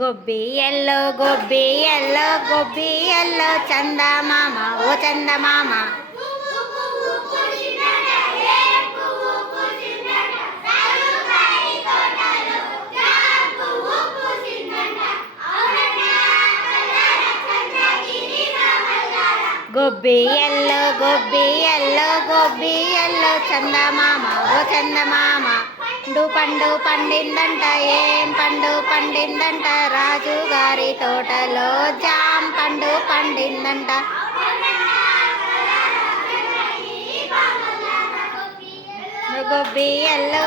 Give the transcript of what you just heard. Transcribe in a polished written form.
గొబ్బి yellow గొబ్బి yellow చందమామ ఓ చందమామ. గొబ్బి yellow చందమామ ఓ చందమామ. పండు పండిందంట ఏం పండు పండిందంట రాజుగారి తోటలో జాం పండు పండిందంట. గొబ్బి ఎల్లో